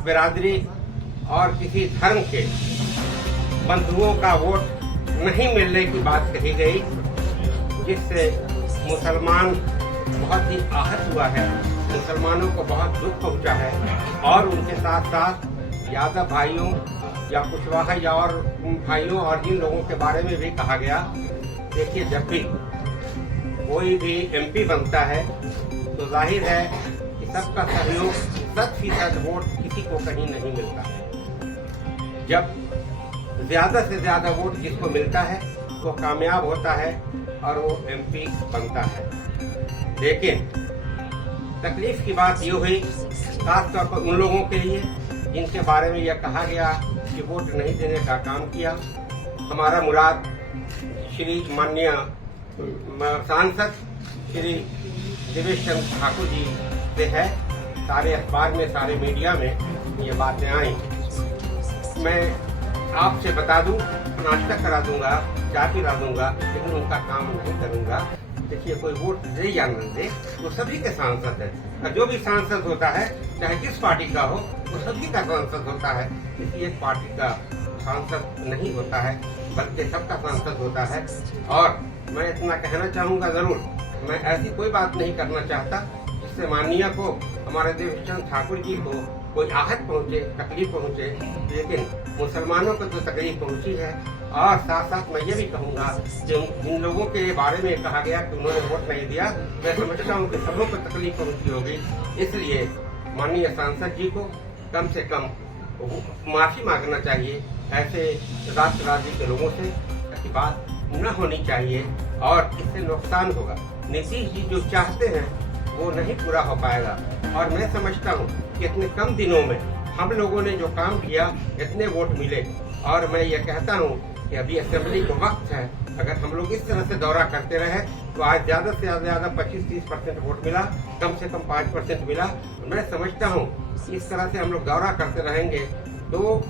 जात बिरादरी और किसी धर्म के बंधुओं का वोट नहीं मिलने की बात कही गई, जिससे मुसलमान बहुत ही आहत हुआ है, मुसलमानों को बहुत दुख पहुंचा है। और उनके साथ साथ यादव भाइयों या कुशवाहा या और भाइयों और जिन लोगों के बारे में भी कहा गया, देखिए जब भी कोई भी एमपी बनता है तो जाहिर है कि सबका सहयोग 100% वोट किसी को कहीं नहीं मिलता है। जब ज्यादा से ज्यादा वोट जिसको मिलता है वो कामयाब होता है और वो एमपी बनता है। लेकिन तकलीफ की बात ये हुई खासतौर पर उन लोगों के लिए जिनके बारे में यह कहा गया कि वोट नहीं देने का काम किया। हमारा मुराद श्री माननीय सांसद श्री देवेश चंद्र ठाकुर जी से है। सारे अखबार में, सारे मीडिया में ये बातें आई। मैं आपसे बता दूं, नाश्ता करा दूंगा, चाय पिला दूंगा, लेकिन उनका काम नहीं करूंगा। देखिए, कोई वोट दे या न दे, वो सभी के सांसद है। और जो भी सांसद होता है, चाहे जिस पार्टी का हो, वो सभी का सांसद होता है। किसी एक पार्टी का सांसद नहीं होता है, बल्कि सबका सांसद होता है। और मैं इतना कहना चाहूंगा जरूर, मैं ऐसी कोई बात नहीं करना चाहता जिससे माननीय को, हमारे देवेश ठाकुर जी को कोई आहत पहुंचे, तकलीफ पहुंचे। लेकिन मुसलमानों को जो तकलीफ पहुंची है, और साथ साथ मैं ये भी कहूंगा कि जिन लोगों के बारे में कहा गया कि उन्होंने वोट नहीं दिया, मैं समझता हूँ कि सबों को तकलीफ पहुंची होगी। इसलिए माननीय सांसद जी को कम से कम माफी मांगना चाहिए ऐसे राष्ट्रवादी के लोगों से। ऐसी बात न होनी चाहिए और इससे नुकसान होगा। नीतीश जी जो चाहते हैं वो नहीं पूरा हो पाएगा। और मैं समझता हूँ कि इतने कम दिनों में हम लोगों ने जो काम किया, इतने वोट मिले। और मैं ये कहता हूँ कि अभी असेंबली को वक्त है। अगर हम लोग इस तरह से दौरा करते रहे तो आज ज्यादा से ज्यादा 25-30% वोट मिला, कम से कम 5% मिला। मैं समझता हूँ इस तरह से हम लोग दौरा करते रहेंगे तो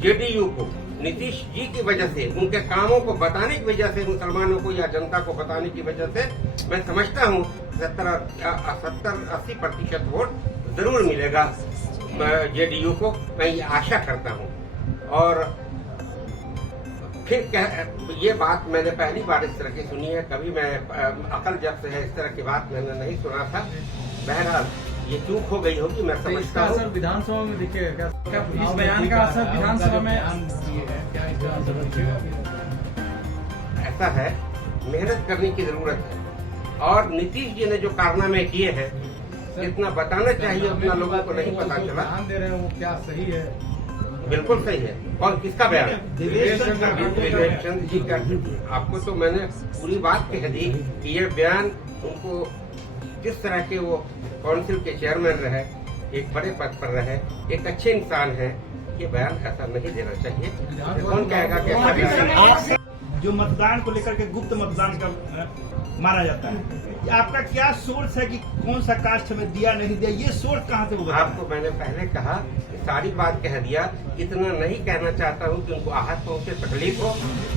जेडीयू को नीतीश जी की वजह से, उनके कामों को बताने की वजह से, मुसलमानों को या जनता को बताने की वजह से मैं समझता हूँ 70-80% वोट जरूर मिलेगा जेडीयू को। मैं ये आशा करता हूँ। और फिर ये बात मैंने पहली बार इस तरह की सुनी है। कभी मैं अकल जब से है इस तरह की बात मैंने नहीं सुना था। बहरहाल ये चूक हो गई होगी, मैं समझता हूँ। असर विधानसभा में दिखेगा क्या? इस बयान का असर विधानसभा में ऐसा है, मेहनत करने की जरूरत है। और नीतीश जी ने जो कारनामे किए हैं, जितना बताना चाहिए उतना लोगों को नहीं पता चला। ध्यान दे रहे हैं वो क्या सही है? बिल्कुल सही है। और किसका बयान? देवेश चंद्र जी का। आपको तो मैंने पूरी बात कह दी कि ये बयान उनको, जिस तरह के वो काउंसिल के चेयरमैन रहे, एक बड़े पद पर रहे, एक अच्छे इंसान है, ये बयान ऐसा नहीं देना चाहिए। कौन कहेगा कि ऐसा? जो मतदान को लेकर के गुप्त मतदान का माना जाता है, आपका क्या सोर्स है कि कौन सा कास्ट हमें दिया नहीं दिया? ये सोर्स कहाँ से होगा? आपको मैंने पहले कहा, सारी बात कह दिया। इतना नहीं कहना चाहता हूँ कि उनको आहत पहुंचे, तकलीफ हो।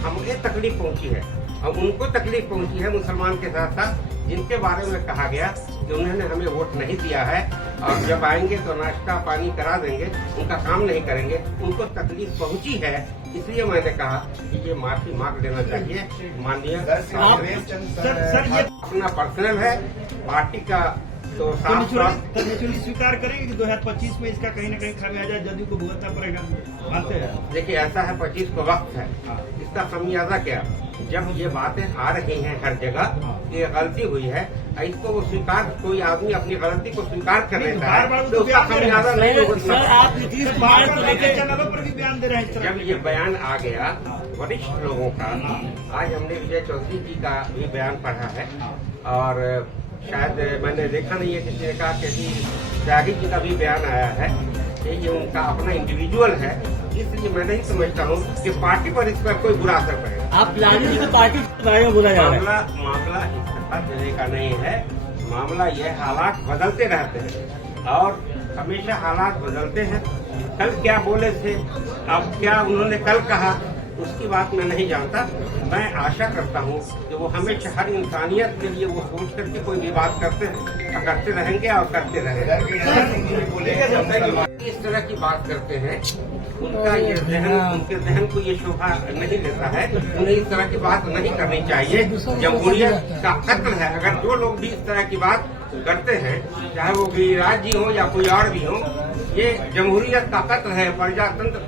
हमें तकलीफ पहुंची है और उनको तकलीफ पहुंची है, मुसलमान के साथ साथ, जिनके बारे में कहा गया कि उन्होंने हमें वोट नहीं दिया है और जब आएंगे तो नाश्ता पानी करा देंगे, उनका काम नहीं करेंगे। उनको तकलीफ पहुंची है, इसलिए मैंने कहा कि ये माफी मांग लेना चाहिए। माननीय सर ये अपना पर्सनल है, पार्टी का तो स्वीकार करेंगे कि 2025 में इसका कहीं न कहीं खामियाजा जदयू को भुगतना पड़ेगा? मानते हैं? देखिए, ऐसा है, 25 को वक्त है। इसका खामियाजा क्या? जब ये बातें आ रही हैं हर जगह, ये गलती हुई है, इसको वो स्वीकार, कोई आदमी अपनी गलती को स्वीकार कर लेता है तो उसका खामियाजा नहीं होगा। आप नीतीश कुमार को लेकर चैनलों पर भी बयान दे रहे हैं। जब ये बयान आ गया वरिष्ठ लोगों का, आज हमने विजय चौधरी जी का भी बयान पढ़ा है और शायद मैंने देखा नहीं है किसी ने कहा कि त्यागी जी का भी बयान आया है। ये उनका अपना इंडिविजुअल है, इसलिए मैं नहीं समझता हूँ कि पार्टी पर इस पर कोई बुरा असर पड़ेगा। आप लालू को पार्टी के बारे में बोला जा रहा है। मामला इस्तीफा देने का नहीं है। मामला यह, हालात बदलते रहते हैं और हमेशा हालात बदलते हैं। कल क्या बोले थे, अब क्या उन्होंने कल कहा, उसकी बात मैं नहीं जानता। मैं आशा करता हूँ कि वो हमेशा हर इंसानियत के लिए वो सोच करके कोई भी बात करते हैं, करते रहेंगे और करते रहेंगे। इस तरह की बात करते हैं, उनका ये जहन, उनके जहन को ये शोभा नहीं देता है। उन्हें इस तरह की बात नहीं करनी चाहिए। जमहूरियत का कत्ल है। अगर जो लोग भी इस तरह की बात करते हैं, चाहे वो गिरिराज जी हो या कोई और भी हो, ये जमहूरियत का कत्ल है, प्रजातंत्र का